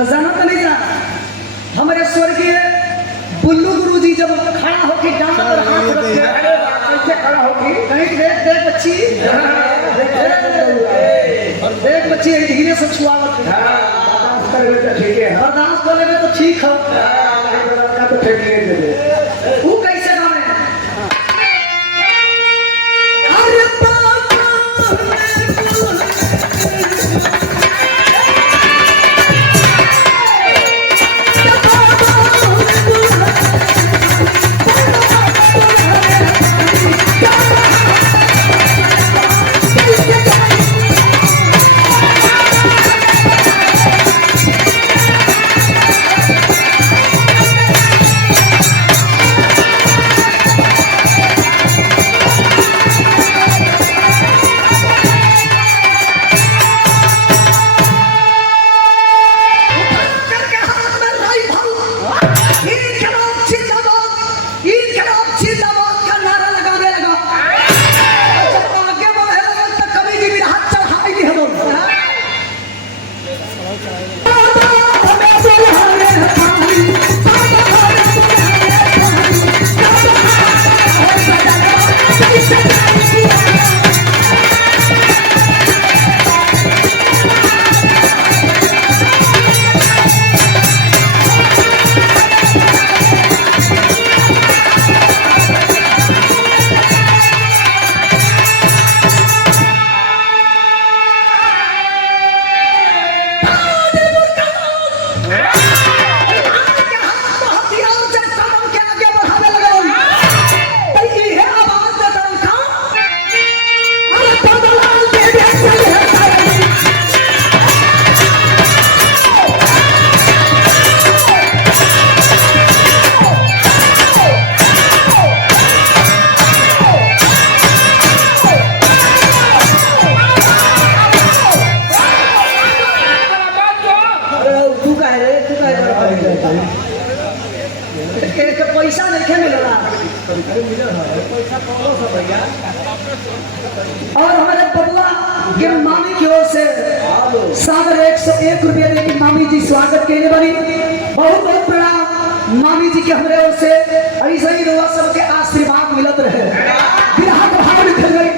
तो जाना तो नहीं जाना। हमारे स्वर्गीय बुल्लू गुरुजी जब खड़ा होके गाना पर हाथ रखे, कैसे खड़ा होके कहीं देख बच्ची, देख बच्ची धीरे से छुआवत बर्दाश्त कर लेवे तो ठीक है। वो कैसे गाने पैसा नहीं मिलना। और हमारे बबुआ के मामी की ओर से सागर 101 रुपये देगी मामी जी स्वागत के लिए बनी। बहुत बहुत प्रणाम मामी जी के हमारे ओर से। ऐसा ही लोग सबके आशीर्वाद मिलत रहे। बिरहा को भाव लिखल गई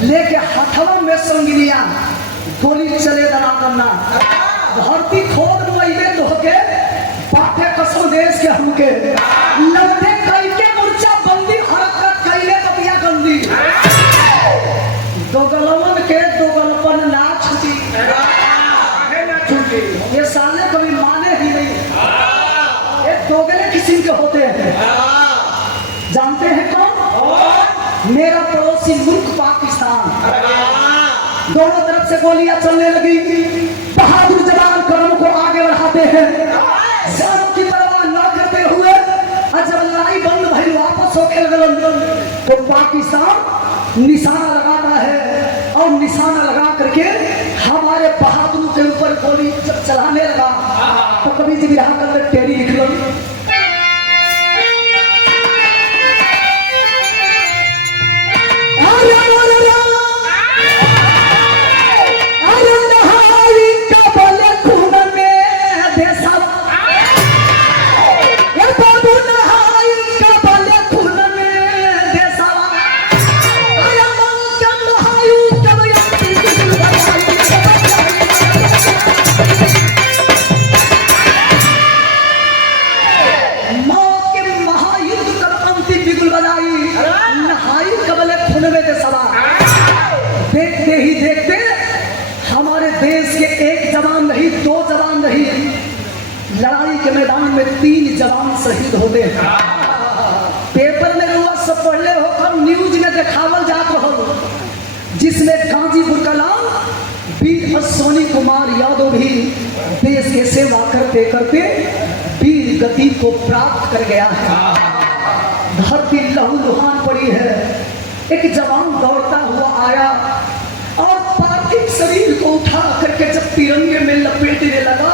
लेके हथवा में संगिलिया गोली चले दरा करना धरती खोद मुइले धोके पाठे कसम देश के हमके लौटे कई के मूर्छा बंदी हरकत कइले कपिया गंदी दोगलवन के दोगलपन ना छूटी है ना छूटी। ये साले कभी माने ही नहीं। ये दोगले किस्म के होते हैं। जानते हैं कौन? मेरा पड़ोसी मुल्क पाकिस्तान। दोनों तरफ से गोलियां चलने लगी। बहादुर जवान कदम को आगे बढ़ाते हैं जानों की परवाह न करते हुए। जब लड़ाई बंद भई वापस होके लगल तो पाकिस्तान निशाना लगाता है और निशाना लगा करके हमारे बहादुर के ऊपर गोली चलाने लगा। तो कभी जब यहाँ कर टेरी लिख लो में 3 जवान शहीद होते हैं। पेपर में रुआ सब पढ़ले हो, हम न्यूज में दिखावल जात रहो, जिसमें गाजीपुर का नाम वीर अश्विनी कुमार यादव भी देश के सेवा करते करते वीर गति को प्राप्त कर गया है। धरती लहूलुहान पड़ी है। एक जवान दौड़ता हुआ आया और पार्थिव शरीर को उठा करके जब तिरंगे में लपेटने लगा,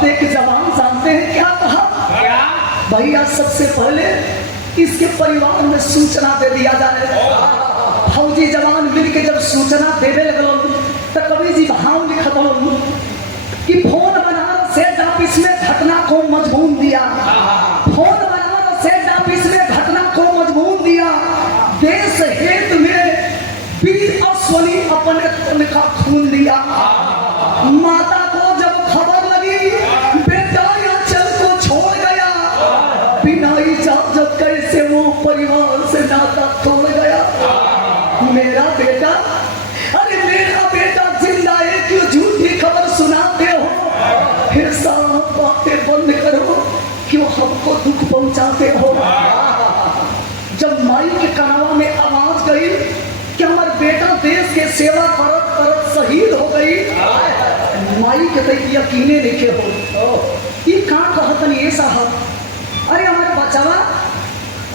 तो एक जवान जानते हैं क्या कहा? भैया सबसे पहले इसके परिवार में सूचना दे दिया जाए। फौजी जवान मिलकर जब सूचना देने लगल तो कवि जी भाव लिखत कि फोन बनारस से ऑफिस में घटना को मजबूर दिया, फोन बनारस से ऑफिस में घटना को मजबूर दिया, देश हित में वीर अश्विनी अपने तन का खून दिया। माता को जब खबर लगी बेटा चल को छोड़ गया, बिना इजाजत कैसे वो परिवार से नाता तोड़ गया। मेरा बेटा, अरे मेरा बेटा जिंदा है, क्यों झूठी खबर सुनाते हो? फिर साफ बातें बंद करो, क्यों हमको दुख पहुंचाते हो? जब माई के कानवा में आवाज गई कि हमारे बेटा देश के सेवा करत करत शहीद हो गई, माई के तो यकीने लिखे हो। ये कहाँ कहतन ये साहब? अरे हमारे बचावा,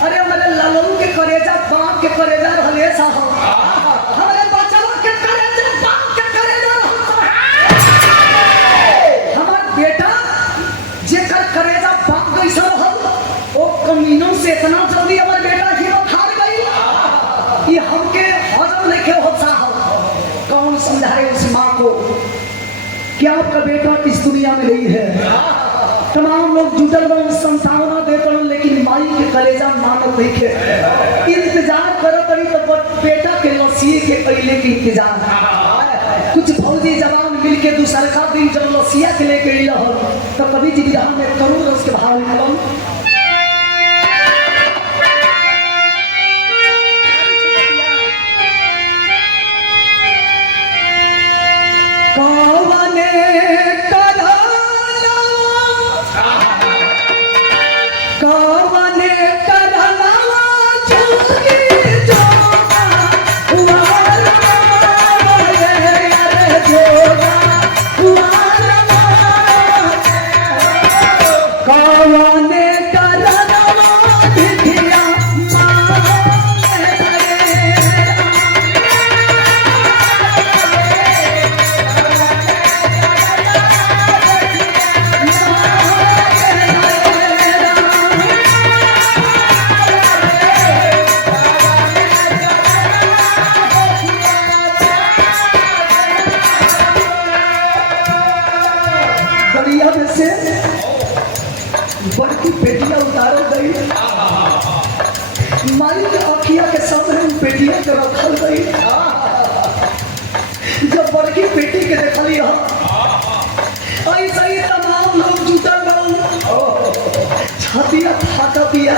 अरे हमारे लालू के करेजा बाप के करेजा रहले साहब, हमारे बचावा के करेजा बाप के करेजा हमारे बेटा जेकर करेजा बाप कैसा रहल, वो कमीनों से इतना जल्दी हमारे बेटा हिम्मत हार गई, ये हमके हजम नहीं हो साहब। कौन समझाए उस माँ को कि आपका बेटा इस दुनिया में नहीं है? तमाम लोग जुटल बन संतावना देकर, लेकिन माई के कलेजा मानत नहीं के इंतजार करो करी तो बेटा के लसीए के अइले के इंतजार। कुछ फौजी जवान मिल के दूसरा दिन जब लसिया के लेके अइल हो तो कभी जी बिहार में करोड़ रस के भाव निकलम। बड़की बेटिया उतारो गई, माई के अखिया के सामने बेटिया के रखल गई। जब बड़की बेटी के देखली ऐसा ही तमाम लोग जुटल गए, छतिया फाटा पिया,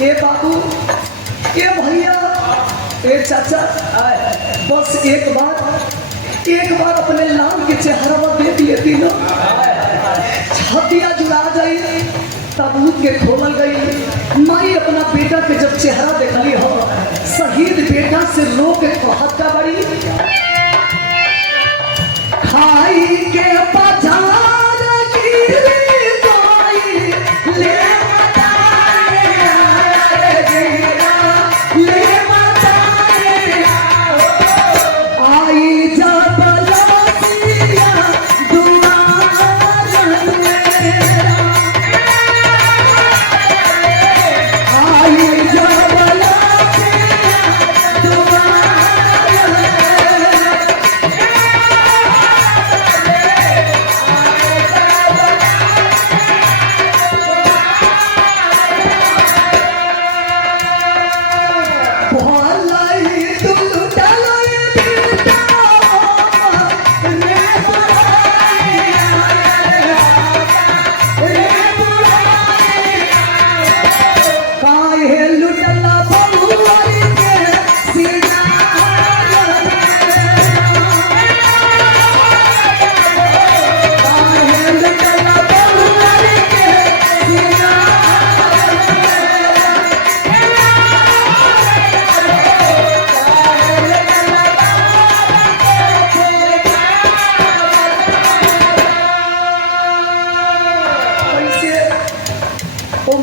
ए बाबू, ए भैया, ए चाचा, बस एक बार अपने लाल के चेहरा देख लेती ना, छतिया जुड़ा गई, ताबूत के खोल गई। माई अपना बेटा के जब चेहरा देखली हो, शहीद बेटा से रो के कहता बड़ी, खाई के बाजार की गोई ले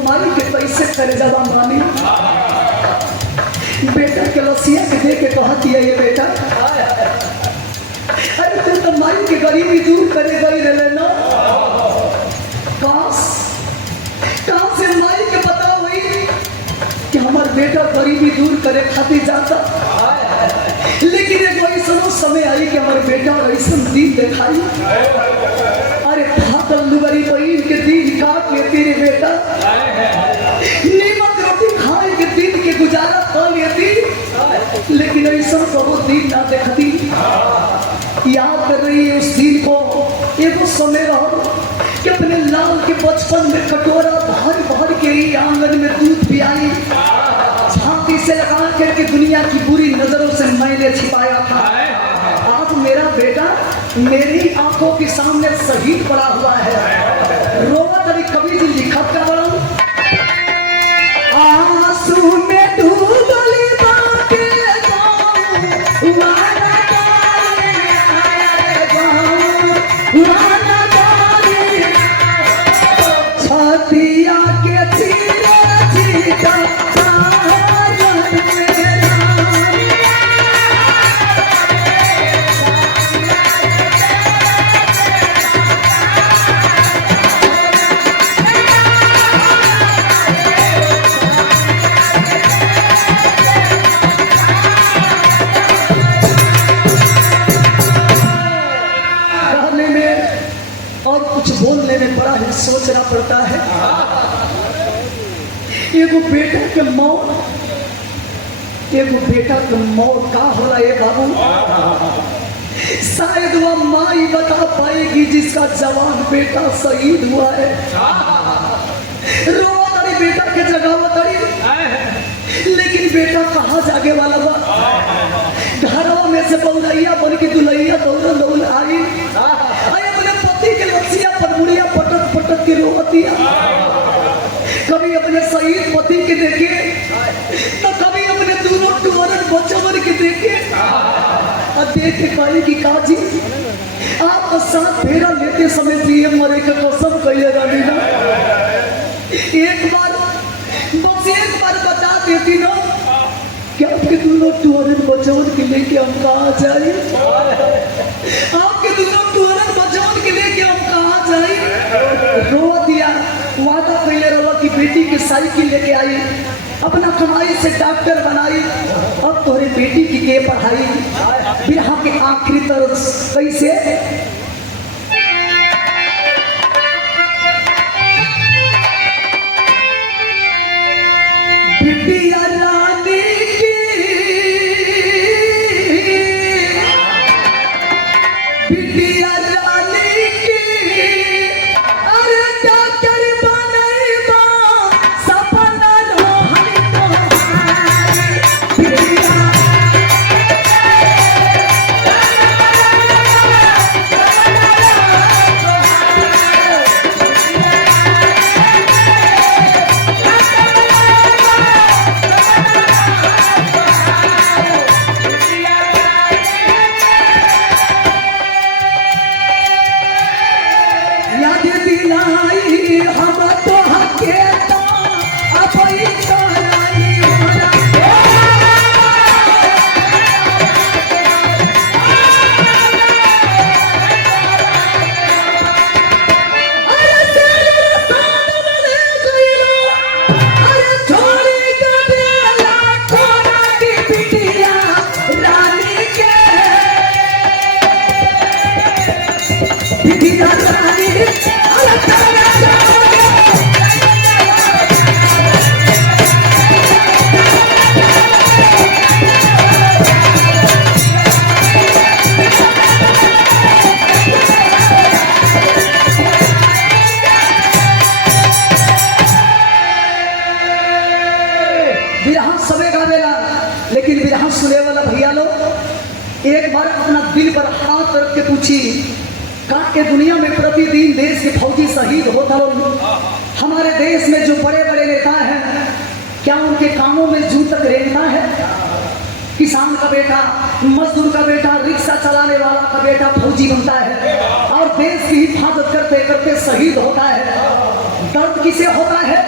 मारी के पैसे करे ज्यादा मानी बेटा के लसिया के दे के कहती है ये बेटा अरे तू तो मारी के गरीबी दूर करे गई रहे ना काश से मारी के पता हुई कि हमार बेटा गरीबी दूर करे खातिर जाता लेकिन एक ऐसा समय आई कि हमारे बेटा ऐसा दिन दिखाई अरे फाटल लुगरी बहन के दिन काट लेती रे बेटा नीमक रोटी खाए के दिन के गुजारा कर लेती लेकिन ऐसा बहुत दिन ना देखती याद कर रही है उस दिन को एक समय रहो कि अपने लाल के बचपन में कटोरा भर भर के ही आंगन में दूध पियाई छाती से लगा करके दुनिया की बुरी नजरों से मैंने छिपाया था आज मेरा बेटा मेरी आंखों के सामने शहीद पड़ा हुआ है रोवा तभी कभी भी लिखा क्या बड़ा आंसू में डूबली बातें जाऊं वाला छतिया के चीरा चीता बोलने में बड़ा ही सोचना पड़ता है एगो बेटा के मौत का होला ये बाबू शायद वह माँ ही बता पाएगी जिसका जवान बेटा शहीद हुआ है रोवा तड़ी बेटा के जगह तड़ी लेकिन बेटा कहाँ जागे वाला बा घरों में से बउरैया बन के दुलैया दौड़ दौड़ आई अपने पति के लक्ष्या पर मुड़िया पटक पटक के रोवतिया कभी अपने शहीद पति के देखे तो कभी अपने दोनों टुअरन बच्चों के देखे और देखे पाएगी काजी आप तो साथ फेरा लेते समय दिए मरे के कसम कहिएगा ना एक बार बता देती ना कि आपके दोनों टुअरन बच्चों के लेके हम कहाँ जाए आपके दोनों टुअरन बच्चों के लेके हम कहाँ जाए रो दिया वादा पहले रहा कि बेटी की साइकिल लेके आई अपना कमाई से डॉक्टर बनाई अब तोरे बेटी की के पढ़ाई बिहार के आखिरी तरफ कैसे बिटिया रानी बिटिया रानी की अरे डॉक्टर बनैबा सपना रोहन तोहार बिटिया हम तो हकेता अपनी कराई अरे तेरे साथ मिले गईलो अरे छोड़ी के देला कोना की बिटिया रानी के बिटिया रानी लेकिन विरह सुने वाला भैया लोग एक बार अपना दिल पर हाथ रख के पूछी का के दुनिया में प्रतिदिन देश के फौजी शहीद होता हमारे देश में जो बड़े बड़े नेता हैं क्या उनके कामों में जू तक रेंगता है किसान का बेटा मजदूर का बेटा रिक्शा चलाने वाला का बेटा फौजी बनता है और देश की हिफाजत करते करते शहीद होता है दर्द किसे होता है?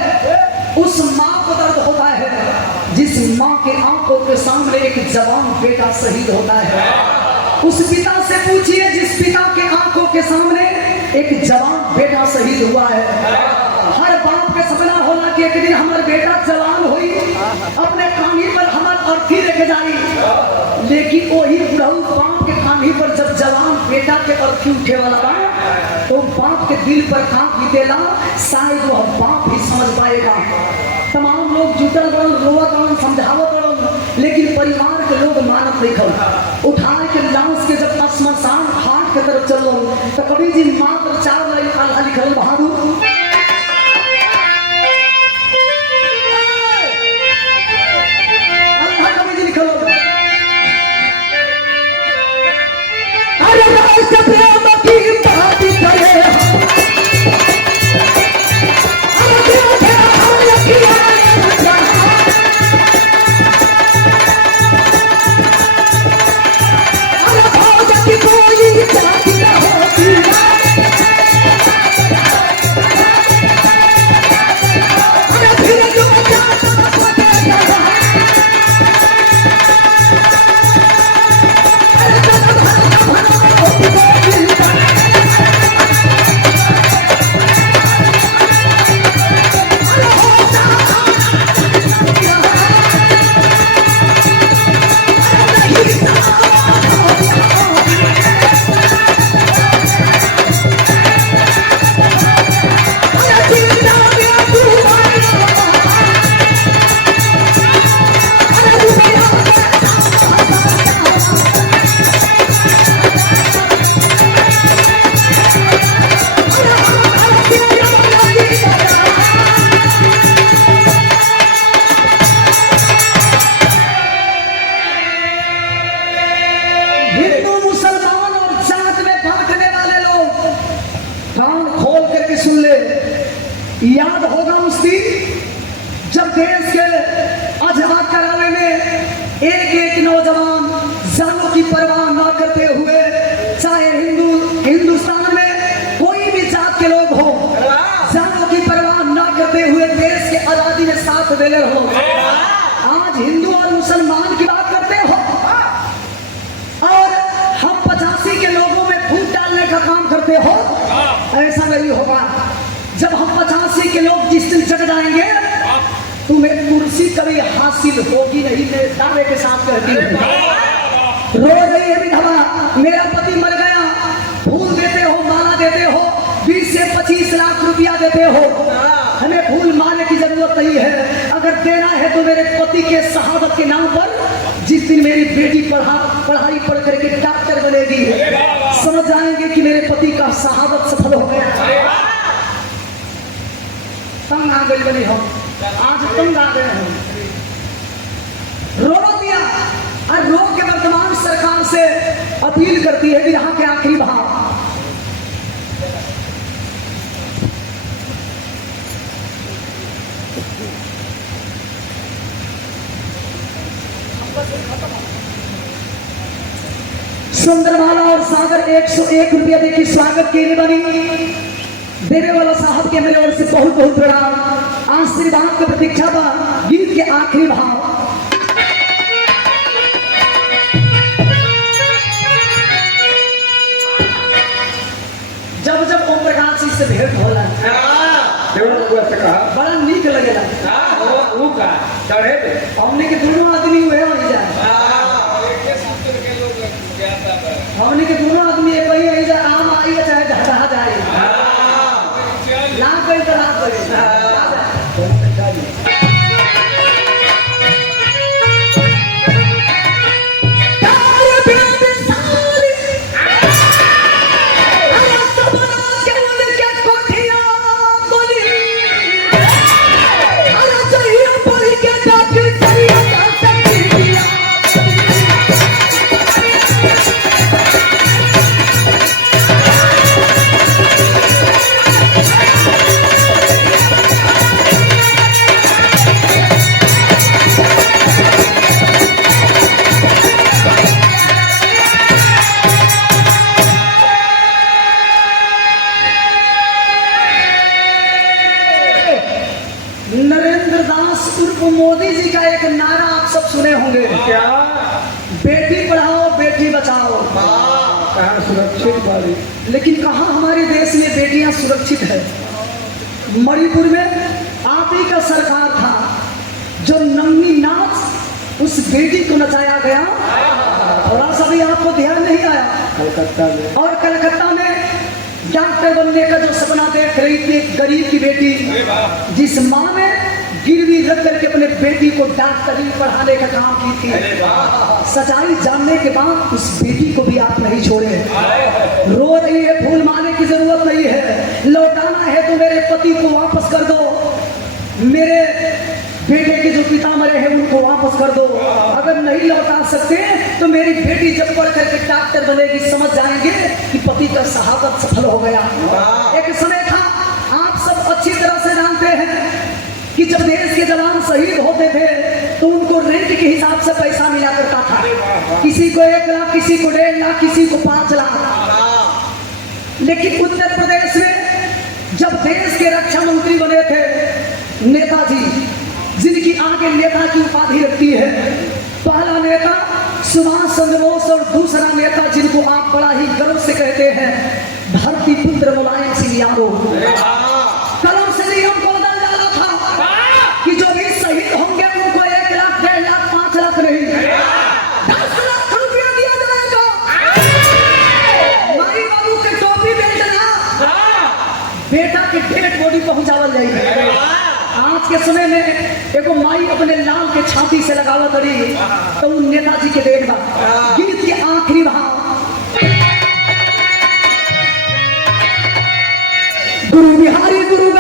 उस माँ को दर्द होता है जिस माँ के आंखों के सामने एक जवान बेटा शहीद होता है। उस पिता से पूछिए जिस पिता के आंखों के सामने एक जवान बेटा शहीद हुआ है। हर बाप का सपना होला कि एक दिन हमारा बेटा जवान हुई, अपने कानी पर हमारा अर्थी लेके जाई, लेकिन वही बुढ़ऊ बाप के कानी पर जब जवान बेटा के अर्थी उठे वाला बा तो बाप के दिल पर कांप बीतेला, शायद वह बाप ही समझ पाएगा। तमाम लोग जुटल बड़न, रोवत बड़न, समझावत बड़न, लेकिन परिवार के लोग मानत नहीं खल। उठाए के लाश के जब श्मशान घाट के तरफ चलो तो कवि जी मात्र 4 लाइन लिखल बहादुर याद होगा उस दिन जब देश के आजाद कराने में एक नौजवान जानों की परवाह न करते हुए, चाहे हिंदुस्तान में कोई भी जात के लोग हो, जानों की परवाह न करते हुए देश के आजादी में साथ दे रहे हो। आज हिंदू और मुसलमान की बात करते हो और हम 85 के लोगों में फूट डालने का काम करते हो। ऐसा नहीं होगा। जब हम 85 के लोग जिस दिन जग जाएंगे तुम्हें कुर्सी कभी हासिल होगी नहीं, मेरे दावे के साथ कहती हूँ। रो रही है विधवा, मेरा पति मर गया, फूल देते हो, माला देते हो, 20 से 25 लाख रुपया देते हो, हमें फूल माले की जरूरत नहीं है। अगर देना है तो मेरे पति के शहादत के नाम पर, जिस दिन मेरी बेटी पढ़ाई पढ़ करके डॉक्टर बनेगी, समझ जाएंगे कि मेरे पति का शहादत सफल हो गया। तंग आ गई बनी हम, आज तंग आ गए हम, रो दिया। और रो के वर्तमान सरकार से अपील करती है यहाँ के आखिरी भाव। सुंदरमाला और सागर 101 रुपया देखिए स्वागत के लिए बनी। देने वाला साहब के मेरे ओर से बहुत बहुत प्रणाम। आशीर्वाद की प्रतीक्षा बा गीत के आखिरी भाव। जब जब ओम प्रकाश जी से भेंट होला बड़ा नीक लगेला। हमने के दोनों आदमी हुए हमने के दोनों आदमी एक ही जा, आम आई चाहे घटा जाए, लाभ करी तो लाभ करी। सुभाष उर्फ मोदी जी का एक नारा आप सब सुने होंगे, क्या? बेटी पढ़ाओ बेटी बचाओ। कहाँ सुरक्षित वाली? लेकिन कहाँ हमारे देश में बेटियां सुरक्षित है? मणिपुर में आप ही का सरकार था जो नंगी नाच उस बेटी को नचाया गया, और आज अभी आपको ध्यान नहीं आया। कलकत्ता में और कलकत्ता में डॉक्टर बनने का जो सपना देख रही थी एक गरीब की बेटी, जिस माँ ने गिरवी रख करके अपने बेटी को डॉक्टरी पढ़ाने का काम की थी, सच्चाई जानने के बाद उस बेटी को भी आप नहीं छोड़े। रो रही है, फूल मारने की जरूरत नहीं है, लौटाना है तो मेरे पति को वापस कर दो, मेरे बेटे के जो पिता मरे हैं उनको वापस कर दो। अगर नहीं लौटा सकते तो मेरी बेटी जब पढ़ करके डॉक्टर बनेगी समझ जाएंगे कि पति का शहादत सफल हो गया। एक समय था, आप सब अच्छी तरह से जानते हैं कि जब देश के जवान शहीद होते थे तो उनको रेंट के हिसाब से पैसा मिला करता था, किसी को 1 लाख, किसी को 1.5 लाख, किसी को 5 लाख। लेकिन उत्तर प्रदेश में जब देश के रक्षा मंत्री बने थे नेताजी, जिनकी आगे नेता की उपाधि रखती है, पहला नेता सुभाष चंद्र बोस और दूसरा नेता जिनको आप बड़ा ही गर्व से कहते हैं धरती पुत्र मुलायम सिंह यादव, कलम से नियम को बदल डाला था कि जो भी शहीद होंगे उनको 1 लाख, 1.5 लाख, 5 लाख नहीं, 10 लाख रुपया दिया जाएगा। माई बाबू के टोपी बेल्ट ना बेटा के डेड बॉडी पहुंचावल जाएगी। आज के समय में एगो माई अपने लाल के छाती से लगावत रही तो उन नेताजी के देख बा गीत के आखिरी भाव, गुरु बिहारी गुरु